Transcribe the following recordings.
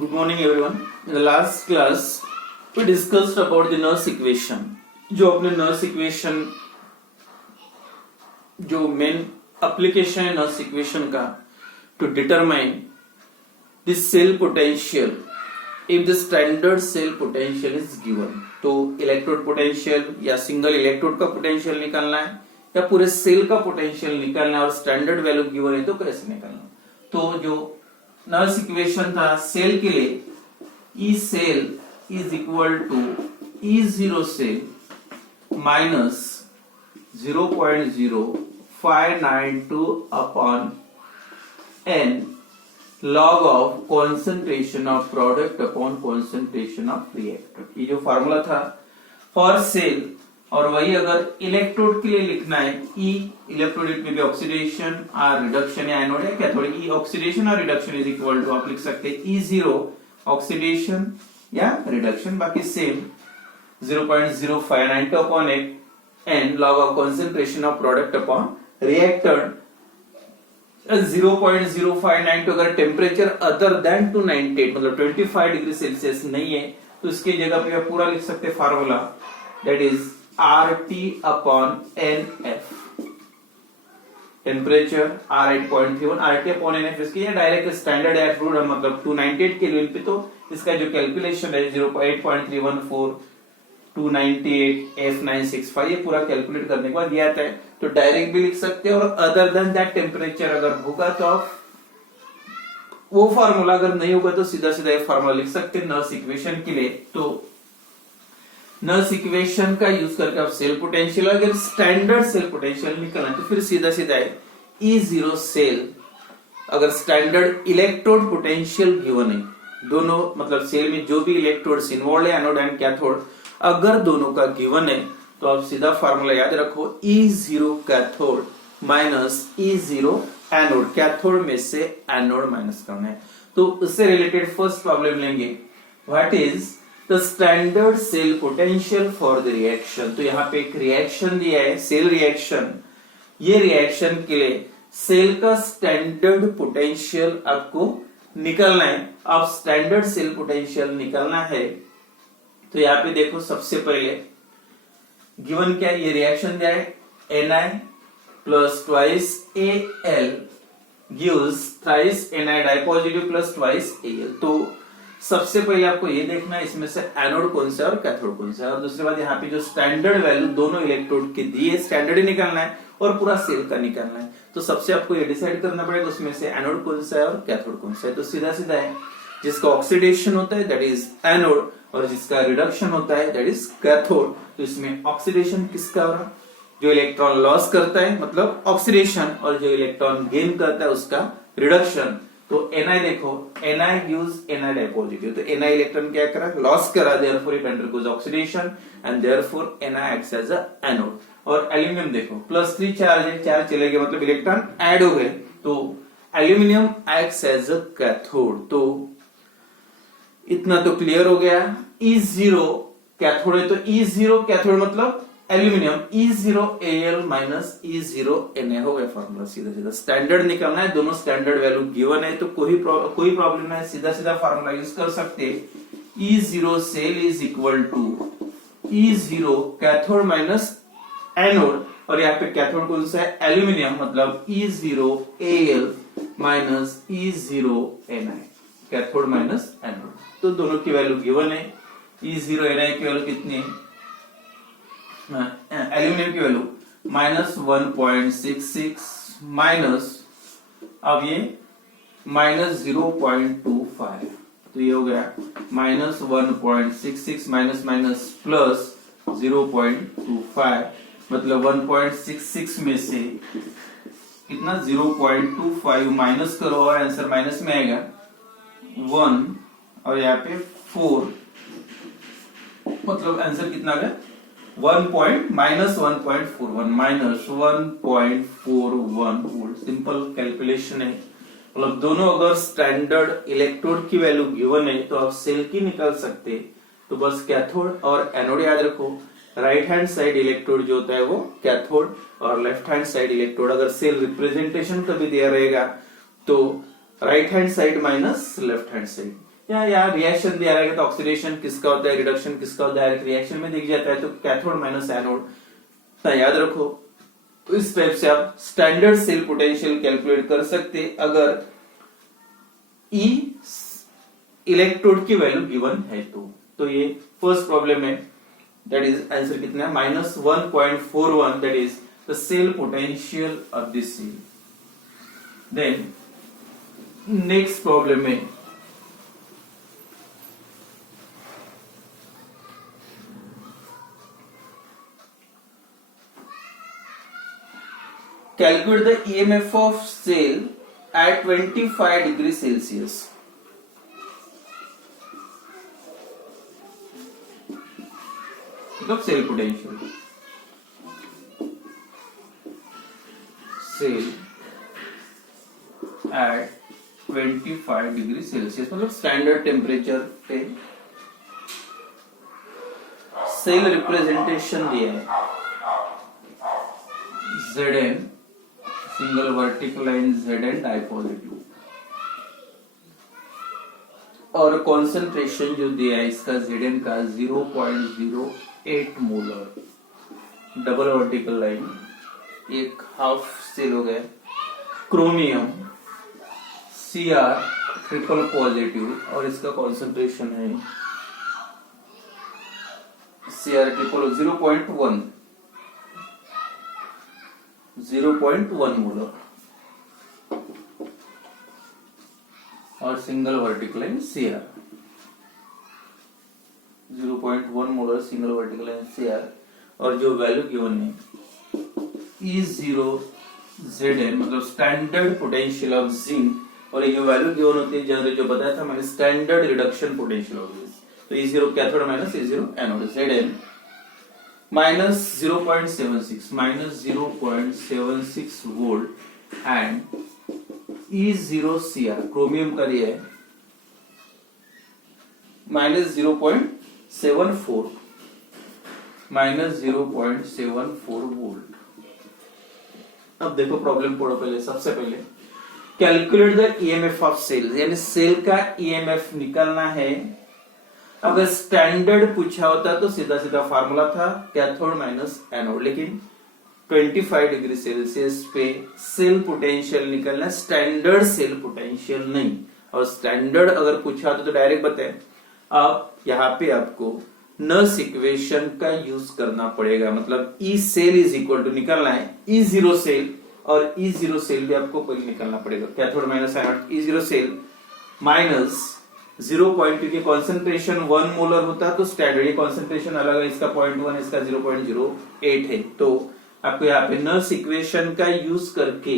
Good morning everyone. In the last class we discussed about the Nernst equation. जो अपने Nernst equation जो main application है Nernst equation का to determine the cell potential if the standard cell potential is given. तो electrode potential या single electrode का potential निकालना है या पूरे सेल का पोटेंशियल निकालना है और स्टैंडर्ड वैल्यू गिवन है तो कैसे निकालना. तो जो नर्स इक्वेशन था सेल के लिए E cell is equal to E zero cell minus 0.0592 upon N log of concentration of product upon concentration of reactor. ये जो फार्मूला था फॉर सेल और वही अगर इलेक्ट्रोड के लिए लिखना है ई इलेक्ट्रोड इट में भी ऑक्सीडेशन और रिडक्शन या एनोड या कैथोड ई ऑक्सीडेशन और रिडक्शन इज इक्वल टू आप लिख सकते हैं ई जीरो ऑक्सीडेशन या रिडक्शन बाकी same 0.0592 upon N log of concentration of product upon reactor. 0.0592 अगर टेम्परेचर अदर देन 298 मतलब 25 डिग्री सेल्सियस नहीं है तो इसकी जगह पे आप पूरा लिख सकते हैं formula that is RT upon NF. Temperature R8.31 RT upon NF इसकी ये डायरेक्ट स्टैंडर्ड है अप्रूव्ड मतलब 298 के लेवल पे तो इसका जो कैलकुलेशन है 0.8.314 298 F965 ये पूरा कैलकुलेट करने के बाद दिया है तो डायरेक्ट भी लिख सकते हैं और अदर देन दैट टेम्परेचर अगर होगा तो आप वो फार्मूला अगर नहीं होगा तो सीधा सीधा ये फार्मूला लिख सकते हैं नर्स इक्वेशन के लिए. तो नर्स इक्वेशन का यूज करके आप सेल पोटेंशियल अगर स्टैंडर्ड सेल पोटेंशियल निकालना तो फिर सीधा सीधा है ई जीरो सेल अगर स्टैंडर्ड इलेक्ट्रोड पोटेंशियल गिवन है दोनों मतलब सेल में जो भी इलेक्ट्रोड्स इन्वॉल्व है एनोड एंड कैथोड अगर दोनों का गिवन है तो आप सीधा फार्मूला याद रखो E zero cathode minus E zero anode cathode में से एनोड माइनस करना है. तो उससे रिलेटेड फर्स्ट प्रॉब्लम लेंगे what is the standard cell potential for the reaction. तो यहाँ पे एक रिएक्शन दिया है सेल रिएक्शन. ये रिएक्शन के लिए सेल का स्टैंडर्ड पोटेंशियल आपको निकालना है. आप स्टैंडर्ड सेल पोटेंशियल निकालना है तो यहाँ पे देखो सबसे पहले गिवन क्या है ये रिएक्शन दिया है Na plus twice Al gives thrice Na dipositive plus twice Al. तो सबसे पहले आपको ये देखना है इसमें से एनोड कौन सा है और कैथोड कौन सा है और दूसरी बात यहाँ पे जो स्टैंडर्ड वैल्यू दोनों इलेक्ट्रोड के दिए स्टैंडर्ड ही निकालना है और पूरा सेल का निकालना है. तो सबसे आपको ये डिसाइड करना पड़ेगा उसमें से एनोड कौन सा है और कैथोड कौन सा है. तो सीधा सीधा है जिसका ऑक्सीडेशन होता है दैट इज एनोड और जिसका रिडक्शन होता है दैट इज कैथोड. तो इसमें ऑक्सीडेशन किसका हो रहा जो इलेक्ट्रॉन लॉस करता है मतलब ऑक्सीडेशन और जो इलेक्ट्रॉन गेन करता है उसका रिडक्शन. तो Na देखो Na गिव्स Na डाइपॉजिटिव तो Na इलेक्ट्रॉन क्या करा लॉस करा therefore it undergoes oxidation and therefore Na acts as a anode. और एल्यूमिनियम देखो +3 चार्ज है चार्ज चले गए मतलब इलेक्ट्रॉन ऐड हो गए तो aluminium acts as a cathode. तो इतना तो क्लियर हो गया. ई जीरो कैथोड है तो ई जीरो कैथोड मतलब एल्यूमिनियम ई zero Al minus E zero Na हो गया फॉर्मूला. सीधा सीधा स्टैंडर्ड निकालना है दोनों स्टैंडर्ड वैल्यू गिवन है तो कोई प्रॉब्लम नहीं सीधा सीधा फॉर्मूला यूज कर सकते. E zero cell is equal to E zero cathode minus anode और यहाँ पे कैथोड कौन सा है एल्यूमिनियम मतलब E zero Al minus E zero Na cathode minus anode. तो दोनों की वैल्यू गिवन है. ई जीरो Na की वैल्यू कितनी है एल्यूमिनियम की वैल्यू -1.66 माइनस अब ये -0.25 तो ये हो गया -1.66 माइनस माइनस प्लस 0.25 मतलब 1.66 में से कितना 0.25 माइनस करो और आंसर माइनस में आएगा 1 और यहाँ पे 4 मतलब आंसर कितना आ गया माइनस 1.41 वोल्ट. सिंपल कैलकुलेशन है मतलब दोनों अगर स्टैंडर्ड इलेक्ट्रोड की वैल्यू गिवन है तो आप सेल की निकाल सकते हैं. तो बस कैथोड और एनोड याद रखो. राइट हैंड साइड इलेक्ट्रोड जो होता है वो कैथोड और लेफ्ट हैंड साइड इलेक्ट्रोड अगर सेल रिप्रेजेंटेशन कभी दिया रहेगा तो right hand side minus left hand side या यहाँ रिएक्शन दिया रहेगा तो ऑक्सीडेशन किसका होता है, रिडक्शन किसका होता है, रिएक्शन में दिख जाता है तो कैथोड माइनस एनोड। तो याद रखो, तो इस टाइप से आप स्टैंडर्ड सेल पोटेंशियल कैलकुलेट कर सकते अगर ई इलेक्ट्रोड की वैल्यू गिवन है तो ये फर्स्ट प्रॉब्लम है, दैट इज आंसर कितना है -1.41, that is the cell potential of this cell. Then next problem में calculate the EMF of cell at 25 degrees Celsius. मतलब cell potential, cell at 25 degree Celsius मतलब standard temperature पे cell representation दिया है Zn single vertical line Zn dipositive और concentration जो दिया है इसका Zn का 0.08 मोलर, डबल वर्टिकल लाइन, एक हाफ सेल हो गया, क्रोमियम Cr ट्रिपल पॉजिटिव और इसका कॉन्सेंट्रेशन है Cr ट्रिपल 0.1 मोलर और single vertical line Cr 0.1 molar single vertical line Cr और जो वैल्यू गिवन है E0 Zn मतलब स्टैंडर्ड पोटेंशियल ऑफ जिंक और ये जो वैल्यू गिवन होती है जनरली जो बताया था मैंने standard reduction potential of this, तो E0 cathode minus E0 anode Zn -0.76 volt and E0 Cr chromium का दिया है -0.74 वोल्ट। अब देखो प्रॉब्लम पढ़ो पहले, सबसे पहले calculate the EMF of cell, यानी सेल का ईएमएफ निकालना है। अगर स्टैंडर्ड पूछा होता तो सीधा सीधा फार्मूला था कैथोड माइनस एनोड, लेकिन 25 डिग्री सेल्सियस पे सेल पोटेंशियल निकलना, स्टैंडर्ड सेल पोटेंशियल नहीं। और स्टैंडर्ड अगर पूछा होता तो डायरेक्ट बताए। अब यहाँ पे आपको नर्स इक्वेशन का यूज करना पड़ेगा, मतलब E cell is equal to निकलना है E0 सेल और E0 सेल भी आपको पहले निकलना पड़ेगा। Cathode minus anode E0 cell minus 0. क्योंकि कॉन्सेंट्रेशन 1 मोलर होता तो स्टैंडर्ड कॉन्सेंट्रेशन अलग है, इसका 0.1 इसका 0.08 है। तो आपको यहाँ पे नर्स इक्वेशन का यूज करके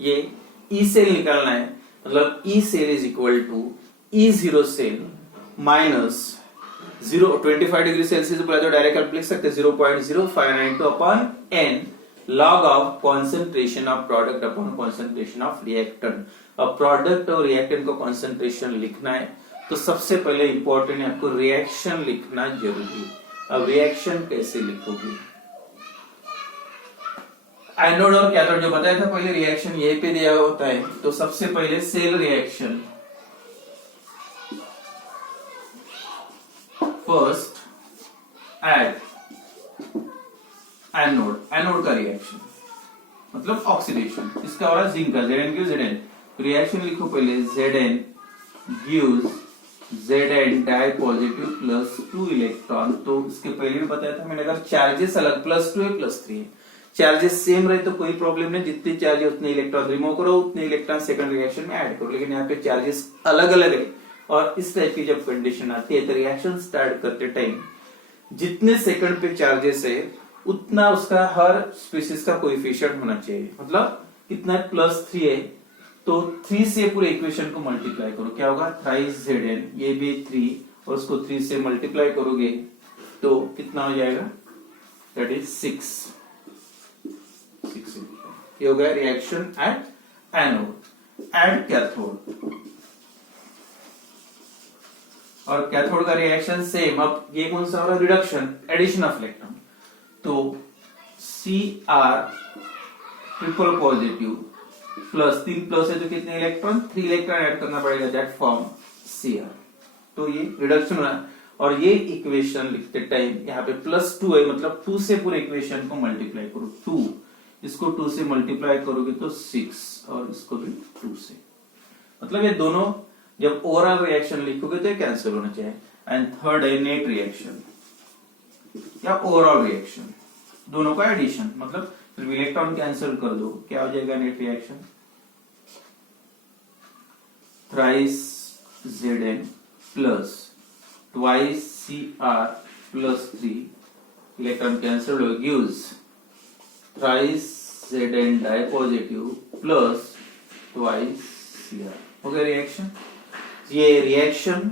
ये ई सेल निकालना है, मतलब E cell is equal to E0 cell minus 25 degree Celsius बोला तो डायरेक्ट आप लिख सकते हैं 0.0592 upon n log of concentration of product upon concentration of reactant. अब प्रोडक्ट और रिएक्टेंट को कॉन्सेंट्रेशन लिखना है तो सबसे पहले इंपॉर्टेंट है आपको रिएक्शन लिखना जरूरी। अब रिएक्शन कैसे लिखोगे, एनोड और कैथोड जो बताया था पहले रिएक्शन यहीं पे दिया होता है, तो सबसे पहले cell reaction first at anode का रिएक्शन मतलब ऑक्सीडेशन, इसका हो रहा है जिंक का Zn गिव्स Zn, रिएक्शन लिखो पहले Zn gives Zn di positive plus 2 electron. तो इसके पहले भी बताया था मैंने, अगर चार्जेस अलग +2 है +3 है, चार्जेस सेम रहे तो कोई प्रॉब्लम नहीं, जितने चार्ज उतने इलेक्ट्रॉन रिमूव करो, उतने इलेक्ट्रॉन सेकंड रिएक्शन में ऐड करो। लेकिन यहाँ पे चार्जेस अलग अलग है और इस टाइप की जब कंडीशन आती है तो रिएक्शन स्टार्ट करते टाइम जितने सेकंड पे चार्जेस है उतना उसका हर स्पीशीज का कोएफिशिएंट होना चाहिए। मतलब कितना +3 है तो 3 से पूरे इक्वेशन को मल्टीप्लाई करो, क्या होगा 3Zn, ये भी 3 और उसको 3 से मल्टीप्लाई करोगे तो कितना हो जाएगा, दैट इज 6। ये हो गया reaction at anode and cathode. और कैथोड का रिएक्शन सेम। अब ये कौन सा हो रहा है, रिडक्शन, एडिशन ऑफ इलेक्ट्रॉन। तो Cr triple positive plus 3 plus है तो कितने इलेक्ट्रॉन, 3 इलेक्ट्रॉन ऐड करना पड़ेगा, दैट फॉर्म Cr। तो ये रिडक्शन हुआ। और ये इक्वेशन लिखते टाइम यहाँ पे +2 है, मतलब 2 से पूरे इक्वेशन को मल्टीप्लाई करो, 2 इसको 2 से मल्टीप्लाई करोगे तो 6 और इसको भी 2 से, मतलब ये दोनों जब ओवरऑल रिएक्शन लिखोगे तो ये कैंसिल होना चाहिए। एंड थर्ड है नेट रिएक्शन या ओवरऑल रिएक्शन, दोनों का एडिशन, मतलब इलेक्ट्रॉन कैंसिल कर दो, क्या हो जाएगा net reaction, thrice Zn plus twice Cr plus 3 electron cancel हो, gives thrice Zn dipositive plus twice Cr। हो गया रिएक्शन। ये रिएक्शन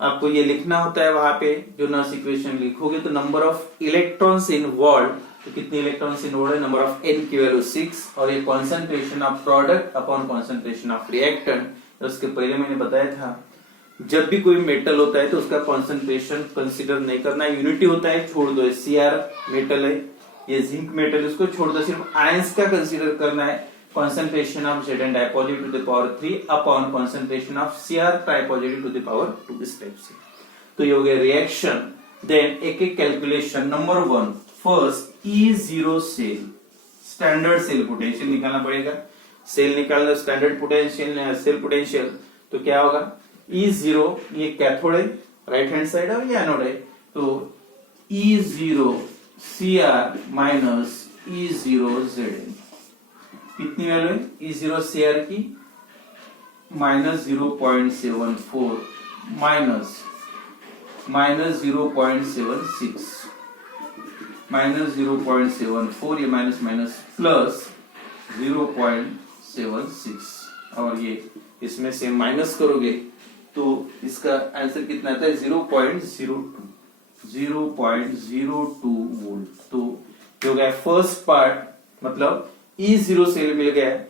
आपको ये लिखना होता है वहां पे, जो नर्स इक्वेशन लिखोगे तो नंबर ऑफ इलेक्ट्रॉन्स इन्वॉल्व, तो कितने इलेक्ट्रॉन्स इन्वॉल्व है, नंबर ऑफ N की वैल्यू 6, और ये concentration of product upon concentration of reactant. उसके पहले मैंने बताया था जब भी कोई मेटल होता है तो उसका कॉन्सेंट्रेशन कंसीडर नहीं करना, यूनिटी होता है छोड़ दो, Cr मेटल है, ये जिंक मेटल, उसको छोड़ दो, सिर्फ आयंस का कंसीडर करना है, concentration of Zn dipositive to the power 3 upon concentration of Cr tripositive to the power 2 इस टाइप से। तो ये हो गया रिएक्शन। देन एक एक calculation. Number 1 first E0 cell, standard cell potential निकालना पड़ेगा। सेल निकालना स्टैंडर्ड पोटेंशियल, सेल पोटेंशियल, तो क्या होगा E0, ये कैथोड है, राइट हैंड साइड है, ये एनोड है, तो E0 Cr minus E0 Zn, कितनी वैल्यू है E0 Cr की, माइनस 0.74 माइनस 0.76 माइनस 0.74, ये माइनस माइनस प्लस 0.76, और ये इसमें से माइनस करोगे तो इसका आंसर कितना आता है 0.02 वोल्ट। तो जो गया फर्स्ट पार्ट, मतलब E0 सेल मिल गया,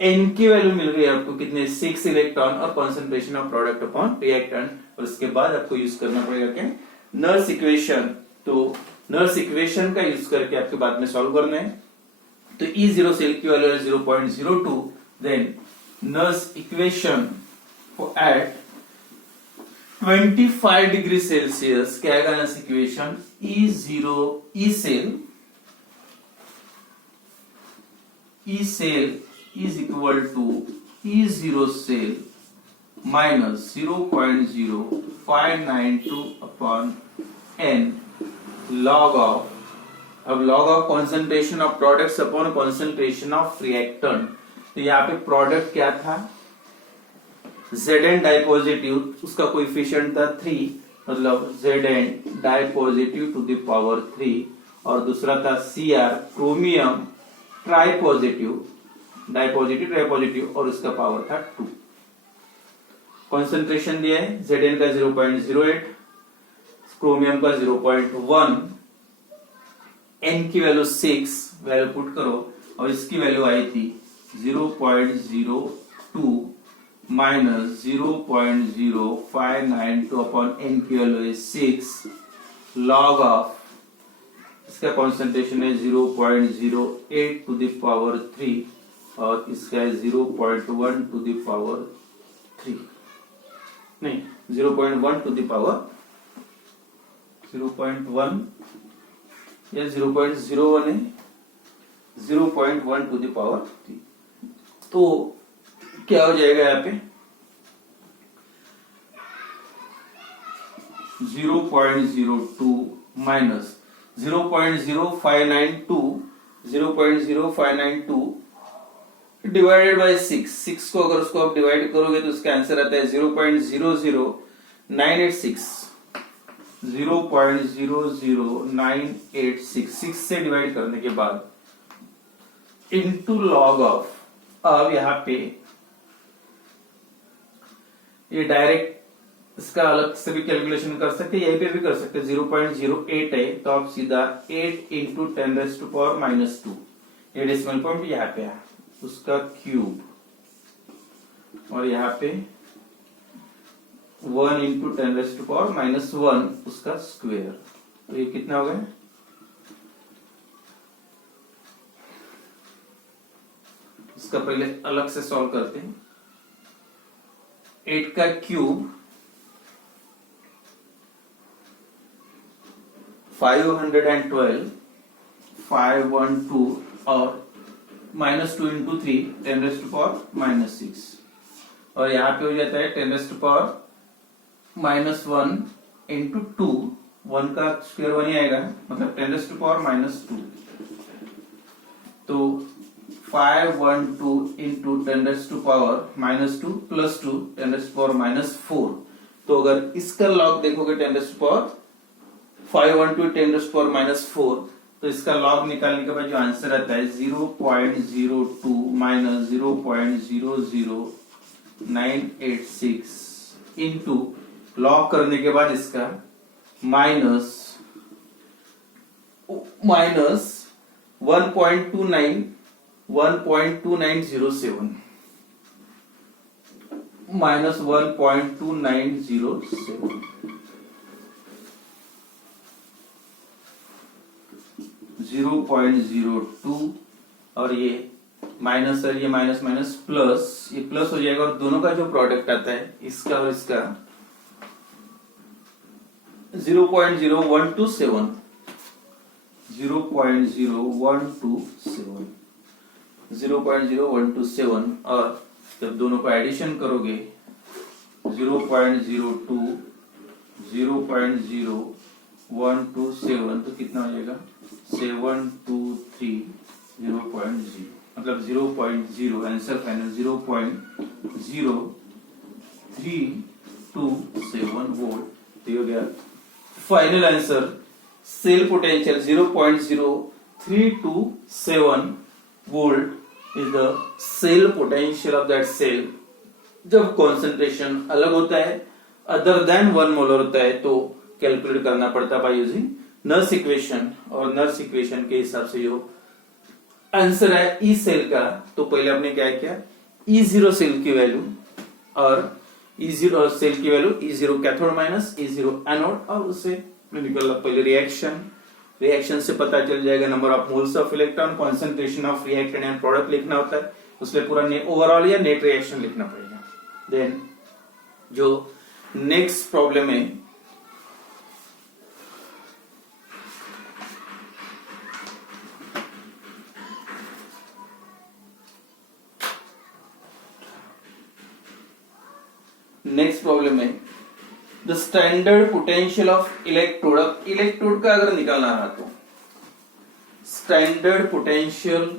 N की वैल्यू मिल गई आपको कितने 6 इलेक्ट्रॉन, और concentration of product upon reactant, और उसके बाद आपको यूज करना पड़ेगा क्या, नर्स इक्वेशन। तो नर्स इक्वेशन का यूज करके आपके बाद में सॉल्व करना है। तो E0 सेल की वैल्यू है 0.02, then Nernst equation at 25 degree Celsius क्या आएगा Nernst equation, E cell is equal to E0 cell minus 0.0592 upon N log of, अब log of concentration of products upon concentration of reactant। तो यहाँ पे product क्या था, Zn डाइपॉजिटिव, उसका coefficient था 3, मतलब Zn डाइपॉजिटिव टू द पावर 3, और दूसरा था Cr क्रोमियम ट्राइपॉजिटिव, डाइपॉजिटिव ट्राइपॉजिटिव, और उसका पावर था 2। कॉन्सेंट्रेशन दिया है Zn का 0.08, क्रोमियम का 0.1, N की वैल्यू 6, वैल्यू पुट करो, और इसकी वैल्यू आई थी 0.02 माइनस 0.0592 अपॉन N की वैल्यू है 6, लॉग ऑफ इसका कॉन्सेंट्रेशन है 0.08 टू द पावर 3, और इसका है 0.1 टू द पावर 3, नहीं 0.1 टू द पावर 0.1 या 0.01 है, 0.1 टू द पावर 3। तो क्या हो जाएगा यहाँ पे 0.02 माइनस 0.0592 डिवाइडेड बाय 6 को अगर उसको आप डिवाइड करोगे तो उसका आंसर आता है 0.00986, 0.00986, 6 से डिवाइड करने के बाद इनटू लॉग ऑफ, अब यहाँ पे ये डायरेक्ट इसका अलग से भी कैलकुलेशन कर सकते हैं, यहीं पे भी कर सकते हैं, 0.08 है तो आप सीधा 8 इंटू 10⁻⁻², ये डेसिमल पॉइंट यहाँ पे है उसका क्यूब, और यहाँ पे 1 इंटू 10⁻⁻1 उसका स्क्वायर। तो ये कितना हो गया इसका पहले अलग से सॉल्व करते हैं। 8 का क्यूब 512 512 और -2 into 3 10⁻⁻6 और यहाँ पे हो जाता है 10⁻⁻1 into 2 1 का स्क्वायर 1 ही आएगा मतलब 10⁻⁻2 तो 512 into 10⁻⁻2 plus 2 10⁻⁻4 तो अगर इसका लॉग देखोगे 512 10⁻⁻4 तो इसका लॉग निकालने के बाद जो आंसर आता है 0.02 माइनस 0.00986 इंटू लॉग करने के बाद इसका माइनस 1.2907 माइनस 1.2907 0.02 और ये माइनस और ये माइनस माइनस प्लस ये प्लस हो जाएगा और दोनों का जो प्रोडक्ट आता है इसका और इसका 0.0127 0.0127 और जब दोनों का एडिशन करोगे 0.02 0.0127 तो कितना हो जाएगा 7230.0 मतलब 0.0 आंसर फाइनल 0.0327 वोल्ट दिया गया। Final answer cell potential 0.0327 volt is the cell potential of that cell. जब कॉन्सेंट्रेशन अलग होता है अदर देन 1 मोलर होता है तो कैलकुलेट करना पड़ता है बाय यूजिंग नर्स इक्वेशन और नर्स इक्वेशन के हिसाब से जो आंसर है ई सेल का तो पहले आपने क्या किया E0 सेल की वैल्यू और E0 सेल की value E0 cathode minus E0 anode और उससे निकल पहले रिएक्शन से पता चल जाएगा number of moles of electron concentration of reactant and product लिखना होता है उसमें पूरा ओवरऑल या नेट रिएक्शन लिखना पड़ेगा। देन जो नेक्स्ट प्रॉब्लम है है the standard potential of electrode. अब इलेक्ट्रोड का अगर निकालना रहा तो standard potential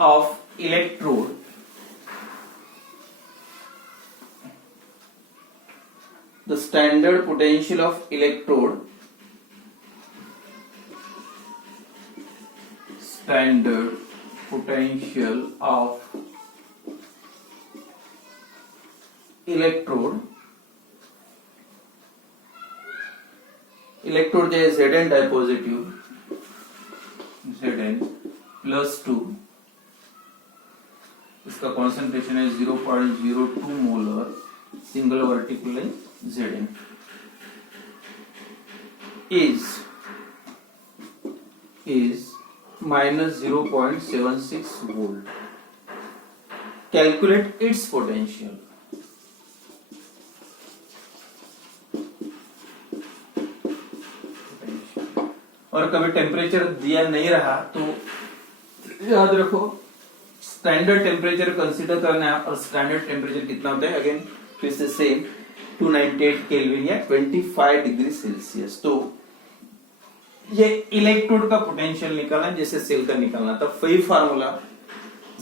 of electrode the standard potential of electrode standard potential of electrode electrode जो है Zn डाइपोजिटिव Zn +2 इसका कॉन्सेंट्रेशन है 0.02 मोलर सिंगल वर्टिकल है Zn is minus 0.76 volt. Calculate its potential. और कभी टेम्परेचर दिया नहीं रहा तो याद रखो स्टैंडर्ड टेम्परेचर कंसीडर करना है और स्टैंडर्ड टेम्परेचर कितना होता है अगेन फिर से सेम 298 केल्विन या 25 डिग्री सेल्सियस। तो ये इलेक्ट्रोड का पोटेंशियल निकालना जैसे सेल का निकालना था वही फार्मूला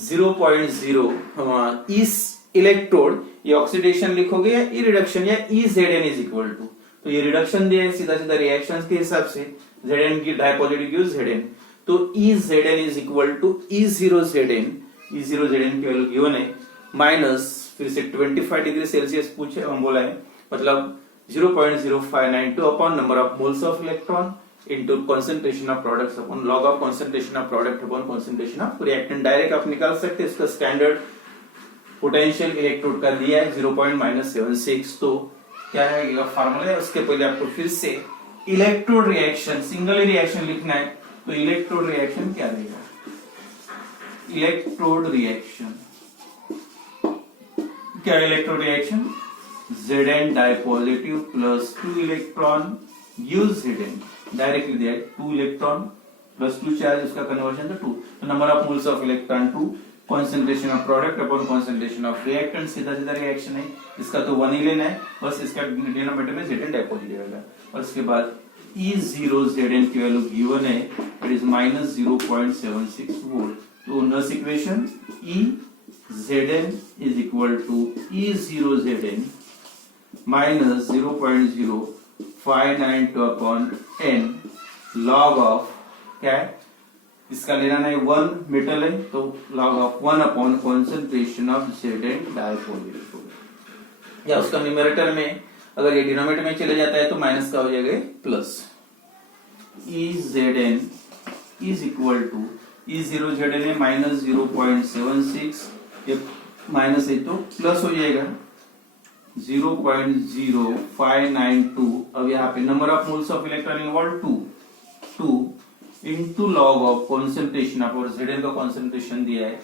0.0 इस इलेक्ट्रोड ये ऑक्सीडेशन लिखोगे या ई रिडक्शन या ई Zn इज इक्वल टू तो ये रिडक्शन दिया है सीधा सीधा रिएक्शंस के हिसाब से Zn की डायपॉजिटिव क्यू Zn तो E Zn is equal to E0 Zn की वैल्यू गिवन है माइनस फिर से 25 डिग्री सेल्सियस पूछे हम बोला है मतलब 0.0592 upon number of moles of electron into concentration of products upon log of concentration of product upon concentration of reactant direct आप निकाल सकते हैं। इसका स्टैंडर्ड पोटेंशियल इलेक्ट्रोड का दिया है 0.76 तो क्या है फार्मूला है उसके पहले आपको फिर से इलेक्ट्रोड रिएक्शन सिंगल रिएक्शन लिखना है तो इलेक्ट्रोड रिएक्शन क्या रहेगा इलेक्ट्रोड रिएक्शन क्या है electro reaction, Zn dipositive plus 2 electron gives Zn, directly दिया है 2 इलेक्ट्रॉन प्लस 2 चार्ज, उसका कन्वर्जन तो 2, तो number of moles of electron 2, concentration of product upon concentration of reactant, सीधा सीधा रिएक्शन है, इसका तो 1 ही लेना है, बस इसका डिनोमिनेटर में Zn डिपॉजिट होगा। और उसके बाद E0 Zn की वैल्यू गिवन है, इट इज -0.76 वोल्ट। तो Nernst equation E Zn is equal to E0 Zn minus 0.0592 upon n log of क्या है, इसका लेना है 1 मेटल है तो लॉग ऑफ 1 अपॉन कॉन्सेंट्रेशन ऑफ Zn डाइपॉजिटिव, या उसका न्यूमरेटर में अगर ये डिनोमिनेटर में चले जाता है तो माइनस का हो जाएगा plus. EZn is equal to E0 Zn है माइनस 0.76, ये माइनस है तो प्लस हो जाएगा 0.0592। अब यहाँ पे number of moles of electron involve 2 into log of concentration of, और Zn का कॉन्सेंट्रेशन दिया है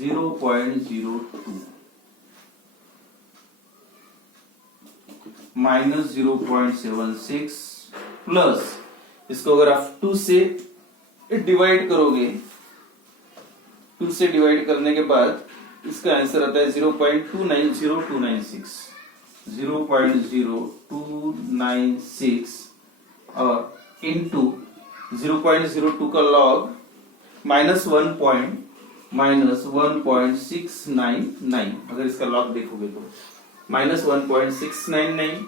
0.02 माइनस 0.76 प्लस, इसको अगर आप 2 से डिवाइड करोगे, 2 से डिवाइड करने के बाद इसका आंसर आता है 0.290296, 0.0296 और इंटू 0.02 का लॉग -1.699, अगर इसका लॉग देखोगे तो -1.699,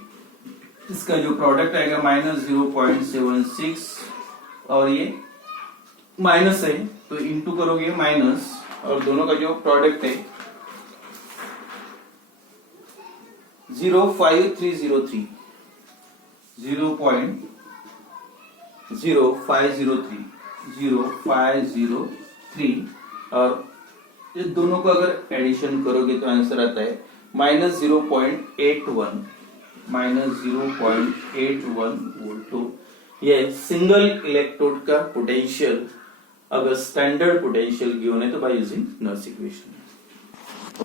इसका जो प्रोडक्ट आएगा -0.76 और ये माइनस है तो इंटू करोगे माइनस, और दोनों का जो प्रोडक्ट है 0.0503 और इस दोनों को अगर एडिशन करोगे तो आंसर आता है -0.81 वोल्ट। तो ये सिंगल इलेक्ट्रोड का पोटेंशियल अगर स्टैंडर्ड पोटेंशियल गिवन है तो बाय यूजिंग नर्स इक्वेशन।